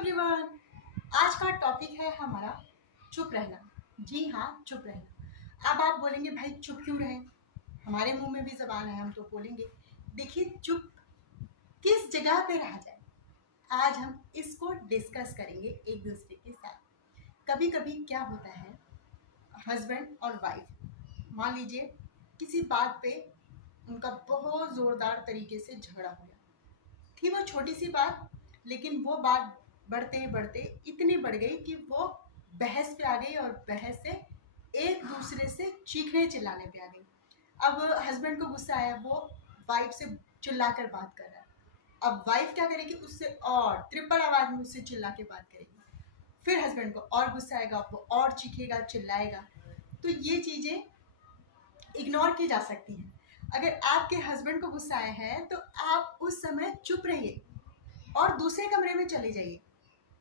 Everyone, आज का topic है हमारा चुप रहना। जी हाँ, चुप रहना। अब आप बोलेंगे भाई चुप क्यों रहे, हमारे मुंह में भी जबान है, हम तो बोलेंगे। देखिए, चुप किस जगह पे रहा जाए, आज हम इसको डिस्कस करेंगे एक दूसरे के साथ। कभी कभी क्या होता है, हस्बैंड और वाइफ, मान लीजिए किसी बात पे उनका बहुत ज़ोरदार तरीके से झगड़ा हो गया। थी वो छोटी सी बात, लेकिन वो बात बढ़ते बढ़ते इतनी बढ़ गई कि वो बहस पे आ गई और बहस से एक दूसरे से चीखने चिल्लाने पे आ गई। अब हस्बैंड को गुस्सा आया, वो वाइफ से चिल्लाकर बात कर रहा है। अब वाइफ क्या करेगी, उससे और ट्रिपल आवाज में उससे चिल्ला के बात करेगी। फिर हस्बैंड को और गुस्सा आएगा, वो और चीखेगा, चिल्लाएगा। तो ये चीज़ें इग्नोर की जा सकती हैं। अगर आपके हस्बैंड को गुस्सा आया है तो आप उस समय चुप रहिए और दूसरे कमरे में चले जाइए।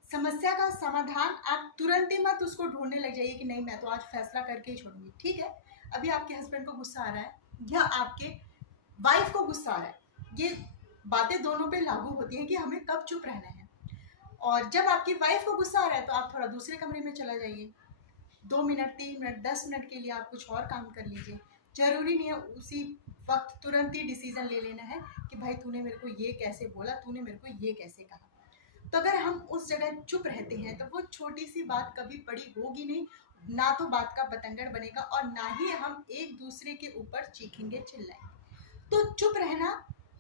समस्या का समाधान आप तुरंत ही मत उसको ढूंढने लग जाइए कि नहीं मैं तो आज फैसला करके ही छोड़ूंगी। ठीक है, अभी आपके हस्बैंड को गुस्सा आ रहा है या आपके वाइफ को गुस्सा आ रहा है, ये बातें दोनों पे लागू होती हैं कि हमें कब चुप रहना है। और जब आपकी वाइफ को गुस्सा आ रहा है तो आप थोड़ा दूसरे कमरे में चला जाइए। 2 मिनट, 3 मिनट, 10 मिनट के लिए आप कुछ और काम कर लीजिए। जरूरी नहीं है उसी वक्त तुरंत ही डिसीजन ले लेना है कि भाई तूने मेरे को ये कैसे बोला, तूने मेरे को ये कैसे कहा। तो अगर हम उस जगह चुप रहते हैं तो वो छोटी सी बात कभी बड़ी होगी नहीं, ना तो बात का बतंगड़ बनेगा और ना ही हम एक दूसरे के ऊपर चीखेंगे, चिल्लाएंगे। तो चुप रहना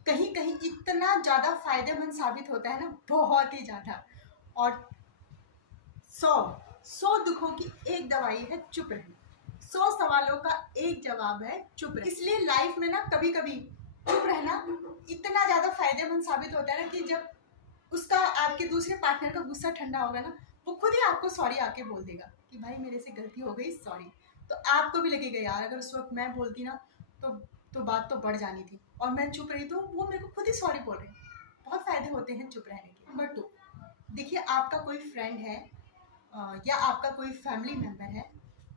कहीं कहीं इतना ज़्यादा फायदेमंद साबित होता है ना, बहुत ही ज़्यादा। और 100 दुखों की एक दवाई है चुप रहना, 100 सवालों का एक जवाब है चुप रहना। इसलिए लाइफ में ना कभी कभी चुप रहना इतना ज़्यादा फायदेमंद साबित होता है ना कि जब उसका आपके दूसरे पार्टनर का गुस्सा ठंडा होगा ना, वो खुद ही आपको सॉरी आके बोल देगा कि भाई मेरे से गलती हो गई, सॉरी। तो आपको भी लगेगा यार अगर उस वक्त मैं बोलती ना तो बात तो बढ़ जानी थी, और मैं चुप रही तो वो मेरे को खुद ही सॉरी बोल रहे। बहुत फायदे होते हैं चुप रहने के। नंबर 2, देखिए आपका कोई फ्रेंड है या आपका कोई फैमिली मेम्बर है,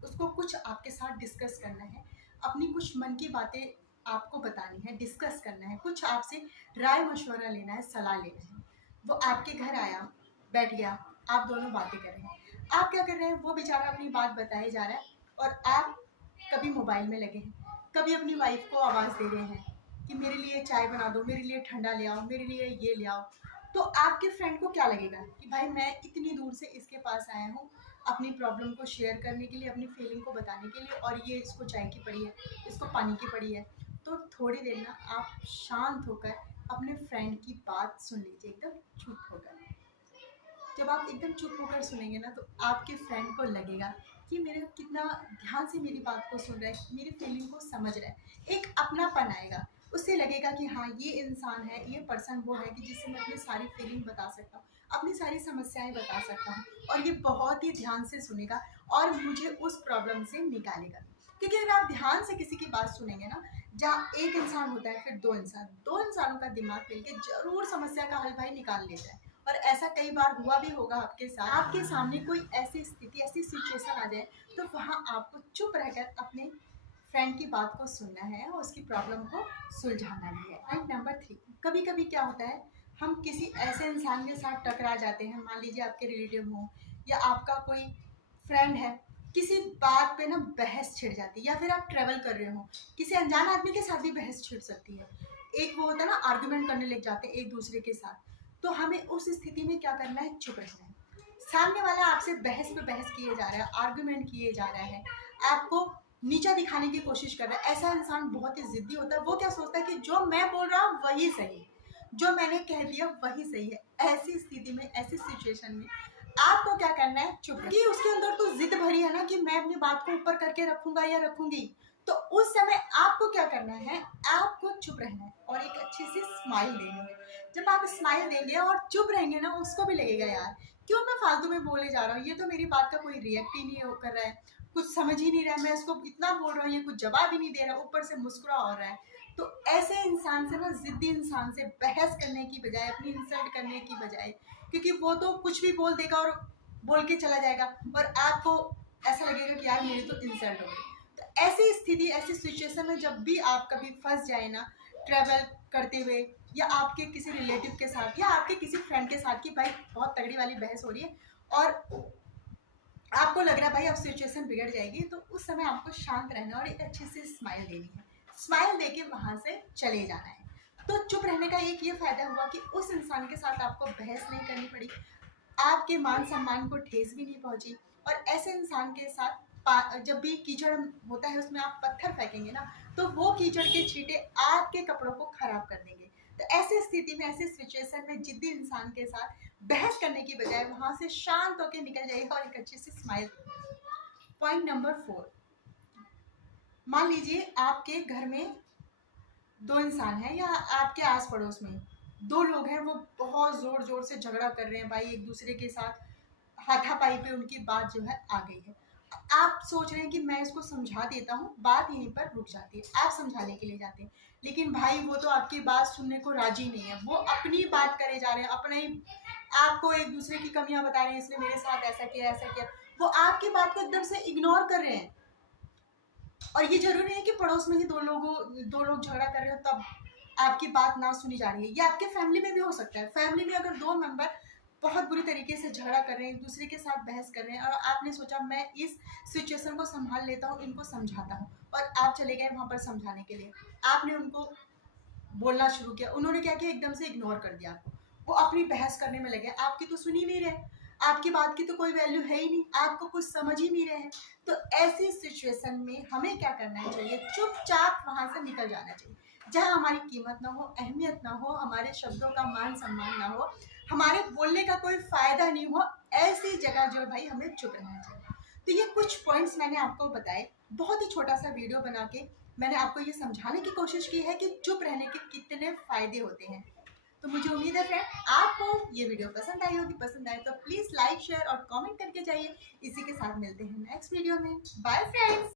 उसको कुछ आपके साथ डिस्कस करना है, अपनी कुछ मन की बातें आपको बतानी है, डिस्कस करना है, कुछ आपसे राय मशवरा लेना है, सलाह लेना है। वो आपके घर आया, बैठ गया, आप दोनों बातें कर रहे हैं। आप क्या कर रहे हैं, वो बेचारा अपनी बात बताए जा रहा है और आप कभी मोबाइल में लगे हैं, कभी अपनी वाइफ को आवाज़ दे रहे हैं कि मेरे लिए चाय बना दो, मेरे लिए ठंडा ले आओ, मेरे लिए ये ले आओ। तो आपके फ्रेंड को क्या लगेगा कि भाई मैं इतनी दूर से इसके पास आया हूँ अपनी प्रॉब्लम को शेयर करने के लिए, अपनी फीलिंग को बताने के लिए, और ये इसको चाय की पड़ी है, इसको पानी की पड़ी है। तो थोड़ी देर ना आप शांत होकर अपने फ्रेंड की बात सुन लीजिए, एकदम चुप होकर। जब आप एकदम चुप होकर सुनेंगे ना तो आपके फ्रेंड को लगेगा कि मेरे कितना ध्यान से मेरी बात को सुन रहा है, मेरी फीलिंग को समझ रहा है। एक अपनापन आएगा, उससे लगेगा कि हाँ ये इंसान है, ये पर्सन वो है कि जिससे मैं अपनी सारी फीलिंग बता सकता हूँ, अपनी सारी समस्याएं बता सकता हूँ, और ये बहुत ही ध्यान से सुनेगा और मुझे उस प्रॉब्लम से निकालेगा। क्योंकि अगर आप ध्यान से किसी की बात सुनेंगे ना, जहाँ एक इंसान होता है फिर दो इंसानों का दिमाग मिलकर जरूर समस्या का हल भाई निकाल लेता है। और ऐसा कई बार हुआ भी होगा आपके साथ। आपके सामने कोई ऐसी स्थिति, ऐसी सिचुएशन आ जाए तो वहाँ आपको चुप रहकर अपने फ्रेंड की बात को सुनना है और उसकी प्रॉब्लम को सुलझाना भी है। पॉइंट नंबर 3, कभी कभी क्या होता है, हम किसी ऐसे इंसान के साथ टकरा जाते हैं, मान लीजिए आपके रिलेटिव हो या आपका कोई फ्रेंड है, किसी बात पे ना बहस छिड़ जाती है, या फिर आप ट्रेवल कर रहे हो, किसी अनजान आदमी के साथ भी बहस छिड़ सकती है। एक वो होता है ना, आर्गुमेंट करने लग जाते हैं एक दूसरे के साथ। तो हमें उस स्थिति में क्या करना है, चुप रहना है। सामने वाला आपसे बहस पे बहस किए जा रहा है, आर्गुमेंट किए जा रहा है, आपको नीचा दिखाने की कोशिश कर रहा है। ऐसा इंसान बहुत ही जिद्दी होता है, वो क्या सोचता है कि जो मैं बोल रहा हूँ वही सही है, जो मैंने कह दिया वही सही है। ऐसी स्थिति में, ऐसी सिचुएशन में आपको क्या करना है, चुप कि उसके अंदर तो जिद भरी है ना कि मैं अपनी बात को ऊपर करके रखूंगा या रखूंगी। तो उस समय आपको क्या करना है, आपको चुप रहना है और एक अच्छी सी स्माइल देनी है। जब आप स्माइल देंगे और चुप रहेंगे ना, उसको भी लगेगा यार क्यों मैं फालतू में बोले जा रहा हूँ, ये तो मेरी बात का कोई रिएक्ट ही नहीं कर रहा है, कुछ समझ ही नहीं रहा है, मैं इसको इतना बोल रहा हूँ ये कुछ जवाब ही नहीं दे रहा, ऊपर से मुस्कुरा हो रहा है। तो ऐसे इंसान से ना, जिद्दी इंसान से बहस करने की बजाय, अपनी इंसल्ट करने की बजाय, क्योंकि वो तो कुछ भी बोल देगा और बोल के चला जाएगा और आपको ऐसा लगेगा कि यार मेरी तो इंसल्ट हो गई। तो ऐसी स्थिति, ऐसी सिचुएशन में जब भी आप कभी फंस जाए ना, ट्रैवल करते हुए या आपके किसी रिलेटिव के साथ या आपके किसी फ्रेंड के साथ कि भाई बहुत तगड़ी वाली बहस हो रही है और आपको लग रहा है भाई अब सिचुएशन बिगड़ जाएगी, तो उस समय आपको शांत रहना और एक अच्छी सी स्माइल देनी है। स्माइल देके वहाँ से चले जाना है। तो चुप रहने का एक ये फायदा हुआ कि उस इंसान के साथ आपको बहस नहीं करनी पड़ी, आपके मान सम्मान को ठेस भी नहीं पहुंची। और ऐसे इंसान के साथ जब भी कीचड़ होता है उसमें आप पत्थर फेंकेंगे ना, तो वो कीचड़ के छींटे आपके कपड़ों को खराब कर देंगे। तो ऐसी स्थिति में, ऐसी सिचुएशन में जिद्दी इंसान के साथ बहस करने की बजाय वहां से शांत होकर निकल जाइएगा और एक अच्छी सी स्माइल। पॉइंट नंबर 4, मान लीजिए आपके घर में 2 इंसान हैं या आपके आस पड़ोस में 2 लोग हैं, वो बहुत जोर जोर से झगड़ा कर रहे हैं भाई, एक दूसरे के साथ हाथापाई पे उनकी बात जो है आ गई है। आप सोच रहे हैं कि मैं इसको समझा देता हूँ, बात यहीं पर रुक जाती है, आप समझाने के लिए जाते हैं, लेकिन भाई वो तो आपकी बात सुनने को राजी नहीं है, वो अपनी बात करे जा रहे हैं, अपने ही आपको एक दूसरे की कमियां बता रहे हैं, इसने मेरे साथ ऐसा किया ऐसा किया, वो आपकी बात को एकदम से इग्नोर कर रहे हैं। और ये जरूरी नहीं है कि पड़ोस में ही 2 लोग झगड़ा कर रहे हो तब आपकी बात ना सुनी जा रही है, ये आपके फैमिली में भी हो सकता है। फैमिली में अगर 2 मेंबर बहुत बुरी तरीके से झगड़ा कर रहे हैं, एक दूसरे के साथ बहस कर रहे हैं, और आपने सोचा मैं इस सिचुएशन को संभाल लेता हूँ, इनको समझाता हूँ, और आप चले गए वहां पर समझाने के लिए, आपने उनको बोलना शुरू किया, उन्होंने क्या किया, एकदम से इग्नोर कर दिया आपको, वो अपनी बहस करने में लगे, आपकी तो सुन ही नहीं रहे, आपकी बात की तो कोई वैल्यू है ही नहीं, आपको कुछ समझ ही नहीं रहे हैं। तो ऐसी सिचुएशन में हमें क्या करना चाहिए, चुपचाप वहां से निकल जाना चाहिए। जहां हमारी कीमत ना हो, अहमियत ना हो, हमारे शब्दों का मान सम्मान ना हो, हमारे बोलने का कोई फायदा नहीं हो, ऐसी जगह जो भाई हमें चुप रहना चाहिए। तो ये कुछ पॉइंट्स मैंने आपको बताए, बहुत ही छोटा सा वीडियो बना के मैंने आपको ये समझाने की कोशिश की है कि चुप रहने के कितने फायदे होते हैं। तो मुझे उम्मीद है फ्रेंड आपको ये वीडियो पसंद आई होगी, पसंद आए तो प्लीज़ लाइक शेयर और कमेंट करके जाइए। इसी के साथ मिलते हैं नेक्स्ट वीडियो में। Bye friends.